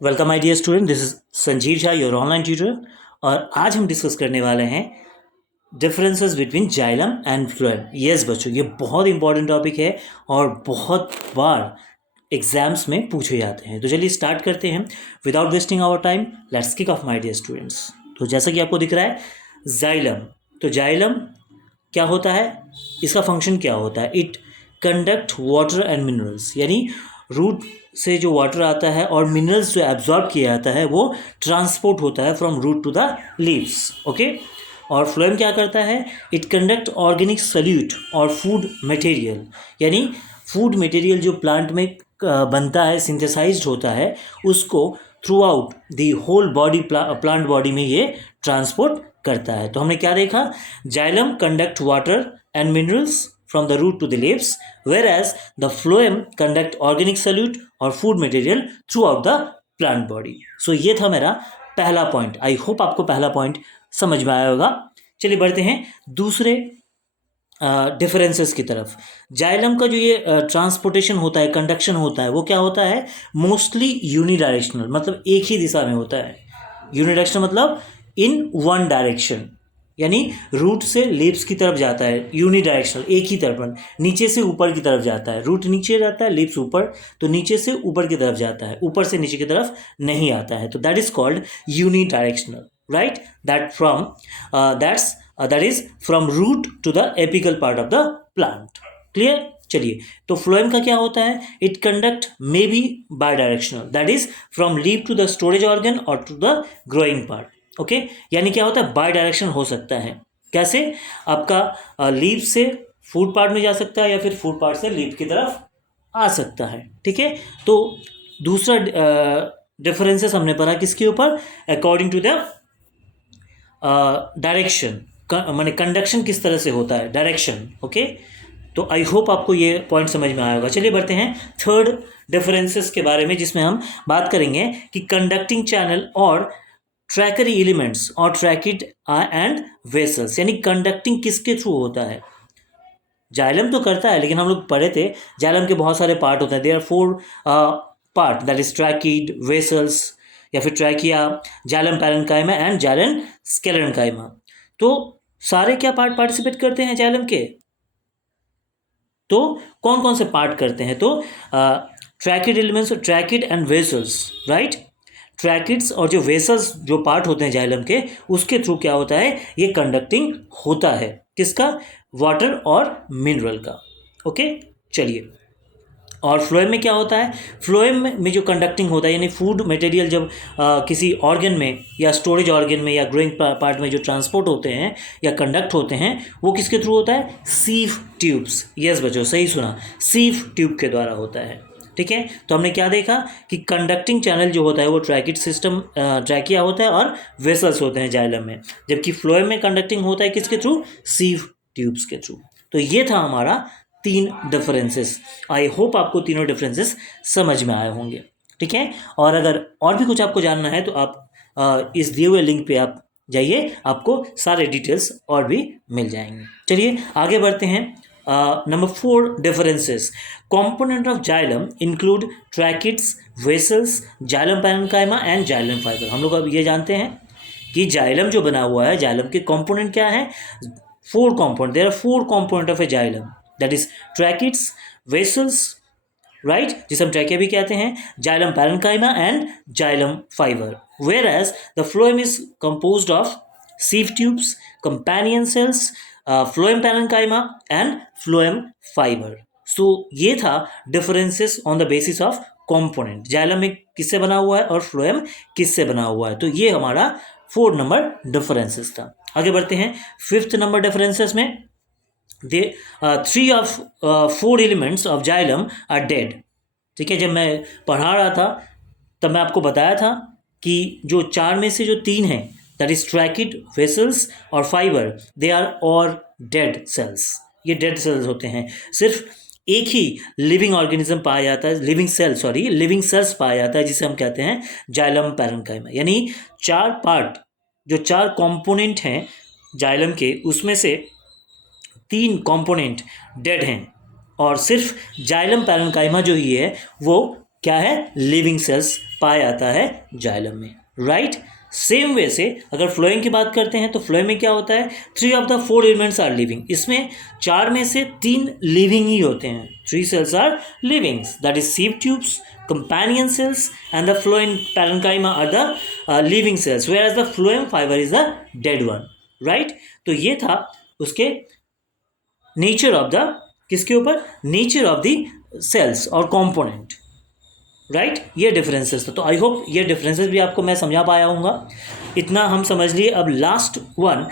Welcome my dear student, this is Sanjeev Jha, your online tutor. और आज हम डिस्कस करने वाले हैं differences between xylem and phloem. Yes बच्चों, ये बहुत इंपॉर्टेंट टॉपिक है और बहुत बार एग्जाम्स में पूछे जाते हैं। तो चलिए स्टार्ट करते हैं without wasting our time. Let's kick off my dear students. तो जैसा कि आपको दिख रहा है जाइलम, तो जाइलम क्या होता है, इसका फंक्शन क्या होता है? It conduct water and minerals, यानी रूट से जो वाटर आता है और मिनरल्स जो एब्जॉर्ब किया जाता है वो ट्रांसपोर्ट होता है from root to the leaves. Okay. और फ्लोएम क्या करता है? इट कंडक्ट ऑर्गेनिक सल्यूट और फूड मटेरियल, यानी फूड मटेरियल जो प्लांट में बनता है, सिंथेसाइज्ड होता है, उसको throughout the whole body, plant body में ये ट्रांसपोर्ट करता है। तो हमने क्या देखा? Xylem conduct water and minerals from the root to the leaves, whereas the phloem conduct organic solute और food material throughout the plant body. So ये था मेरा पहला पॉइंट। आई होप आपको पहला पॉइंट समझ में आया होगा। चलिए बढ़ते हैं दूसरे डिफरेंसेस की तरफ। जाइलम का जो ये ट्रांसपोर्टेशन होता है, कंडक्शन होता है, वो क्या होता है? मोस्टली यूनिडायरेक्शनल, मतलब एक ही दिशा में होता है। यूनिडायरेक्शनल मतलब इन वन डायरेक्शन, यानी रूट से लीव्स की तरफ जाता है। यूनिडायरेक्शनल, एक ही तरफ, नीचे से ऊपर की तरफ जाता है। रूट नीचे जाता है, लीव्स ऊपर, तो नीचे से ऊपर की तरफ जाता है, ऊपर से नीचे की तरफ नहीं आता है। तो that is called unidirectional, right? That is from root to the apical part of the plant. Clear? चलिए, तो फ्लोएम का क्या होता है? It conduct may be bidirectional, that is from leave to the storage organ और to the growing part. Okay, यानी क्या होता है? बाय डायरेक्शन हो सकता है। कैसे? आपका लीव से फूड पार्ट में जा सकता है या फिर फूड पार्ट से लीव की तरफ आ सकता है। ठीक है, तो दूसरा डिफरेंसेस हमने पढ़ा किसके ऊपर? अकॉर्डिंग टू द डायरेक्शन, माने कंडक्शन किस तरह से होता है, डायरेक्शन। ओके, तो आई होप आपको ये पॉइंट समझ में आया होगा। चलिए बढ़ते हैं थर्ड डिफरेंसेस के बारे में, जिसमें हम बात करेंगे कि कंडक्टिंग चैनल और ट्रैकरी एलिमेंट्स और ट्रैकिड एंड वेसल्स, यानी कंडक्टिंग किसके थ्रू होता है? जाइलम तो करता है, लेकिन हम लोग पढ़े थे जाइलम के बहुत सारे पार्ट होते हैं। There are 4 part, that is tracheid, vessels या फिर trachea, xylem parenchyma and xylem sclerenchyma. तो सारे क्या पार्ट पार्टिसिपेट करते हैं जाइलम के? तो कौन कौन से पार्ट करते हैं? तो tracheid elements, tracheid and vessels, right? Tracheids और जो वेसल्स जो पार्ट होते हैं जाइलम के, उसके थ्रू क्या होता है? ये कंडक्टिंग होता है। किसका? वाटर और मिनरल का। ओके, चलिए। और फ्लोएम में क्या होता है? फ्लोएम में जो कंडक्टिंग होता है, यानी फूड मटेरियल जब किसी ऑर्गन में या स्टोरेज ऑर्गन में या ग्रोइंग पार्ट में जो ट्रांसपोर्ट होते हैं या कंडक्ट होते हैं, वो किसके थ्रू होता है? Sieve tubes. यस बच्चों, सही सुना, सीव ट्यूब के द्वारा होता है। ठीक है, तो हमने क्या देखा कि कंडक्टिंग चैनल जो होता है वो ट्रैकिड सिस्टम, ट्रैकिया होता है और वेसल्स होते हैं जाइलम में, जबकि फ्लोएम में कंडक्टिंग होता है किसके थ्रू? सीव ट्यूब्स के थ्रू। तो ये था हमारा 3 डिफरेंसेस। आई होप आपको तीनों डिफरेंसेस समझ में आए होंगे। ठीक है, और अगर और भी कुछ आपको जानना है तो आप इस दिए हुए लिंक पे आप जाइए, आपको सारे डिटेल्स और भी मिल जाएंगे। चलिए आगे बढ़ते हैं। Number 4 differences. component of xylem include tracheids, vessels, xylem parenchyma and xylem fiber। हम लोग अब ये जानते हैं कि जाइलम जो बना हुआ है, जाइलम के कंपोनेंट क्या है? 4 component. There are 4 component of a xylem, that is tracheids, vessels, right, जिसे हम ट्रैकिया भी कहते हैं, xylem parenchyma and xylem fibre. Whereas the phloem is composed of sieve tubes, companion cells, phloem parenchyma and phloem fibre. So ये था differences on the basis of component. Xylem में किससे बना हुआ है और फ्लोएम किससे बना हुआ है। तो ये हमारा 4 नंबर डिफरेंसेस था। आगे बढ़ते हैं 5th नंबर डिफरेंसेस में। They 3 of 4 elements of xylem are dead. ठीक है, जब मैं पढ़ा रहा था तब मैं आपको बताया था कि जो 4 में से जो 3 हैं, दैट इज ट्रैकिड, वेसल्स और फाइबर, दे आर और डेड सेल्स। ये डेड सेल्स होते हैं। सिर्फ एक ही लिविंग ऑर्गेनिज्म पाया जाता है, लिविंग सेल्स पाया जाता है, जिसे हम कहते हैं जाइलम पैरेन्काइमा। यानी 4 पार्ट, जो 4 कंपोनेंट हैं जाइलम के, उसमें से 3 कंपोनेंट डेड हैं और सिर्फ जाइलम पैरेन्काइमा जो ही है वो क्या है, लिविंग सेल्स पाया जाता है जाइलम में, राइट। सेम वे से अगर फ्लोएम की बात करते हैं तो फ्लोएम में क्या होता है, 3 of the 4 elements are living, इसमें 4 में से 3 लिविंग ही होते हैं, 3 cells are livings, that is sieve tubes, companion cells and the phloem parenchyma are the living cells, whereas the phloem fiber is the dead one, right। तो ये था उसके nature of the, किसके ऊपर, नेचर ऑफ द सेल्स और component, right. ये differences था। तो आई होप ये डिफरेंसेस भी आपको मैं समझा पाया हूँगा। इतना हम समझ लिए। अब last one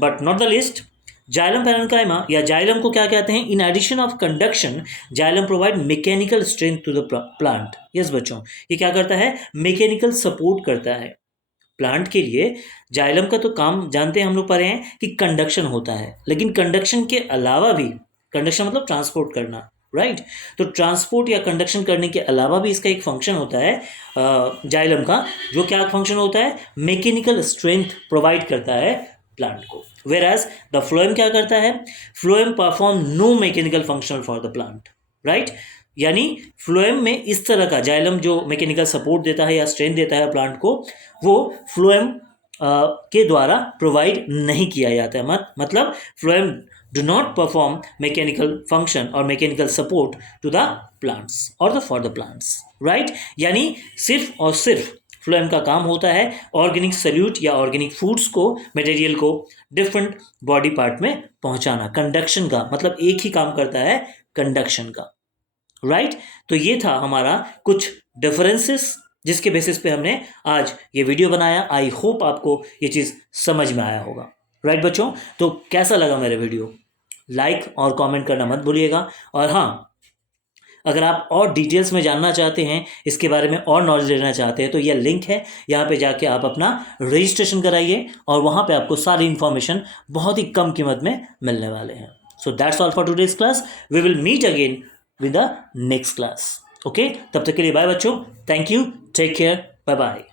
but not the least, xylem parenchyma या जाइलम को क्या कहते हैं, in addition of conduction xylem provide mechanical strength to the plant. Yes बच्चों, ये क्या करता है, मैकेनिकल सपोर्ट करता है प्लांट के लिए। जाइलम का तो काम जानते हैं हम लोग, पढ़े हैं कि कंडक्शन होता है, लेकिन कंडक्शन के अलावा भी, कंडक्शन मतलब ट्रांसपोर्ट करना, राइट। तो ट्रांसपोर्ट या कंडक्शन करने के अलावा भी इसका एक फंक्शन होता है जाइलम का, जो क्या फंक्शन होता है, मैकेनिकल स्ट्रेंथ प्रोवाइड करता है प्लांट को। वेराज द फ्लोएम क्या करता है, phloem perform no mechanical function for the plant, right. यानी फ्लोएम में इस तरह का जाइलम जो मैकेनिकल सपोर्ट देता है या स्ट्रेंथ देता है प्लांट को, वो फ्लोएम के द्वारा प्रोवाइड नहीं किया जाता है। मतलब phloem do not perform mechanical function or mechanical support to the plants or for the plants, right। यानी सिर्फ और सिर्फ फ्लोएम का काम होता है ऑर्गेनिक सल्यूट या ऑर्गेनिक फूड्स को, मटेरियल को डिफरेंट बॉडी पार्ट में पहुंचाना। कंडक्शन का मतलब एक ही काम करता है, कंडक्शन का, राइट। तो ये था हमारा कुछ डिफरेंसेस जिसके बेसिस पे हमने आज ये वीडियो बनाया। आई होप आपको ये चीज़ समझ में आया होगा, राइट बच्चों। तो कैसा लगा मेरा वीडियो, लाइक और कमेंट करना मत भूलिएगा। और हाँ, अगर आप और डिटेल्स में जानना चाहते हैं, इसके बारे में और नॉलेज लेना चाहते हैं, तो यह लिंक है, यहाँ पे जाके आप अपना रजिस्ट्रेशन कराइए और वहाँ पे आपको सारी इन्फॉर्मेशन बहुत ही कम कीमत में मिलने वाले हैं। So that's all for today's class. We will meet again with the next class. Okay, तब तक के लिए बाय बच्चों, thank you, take care, bye bye.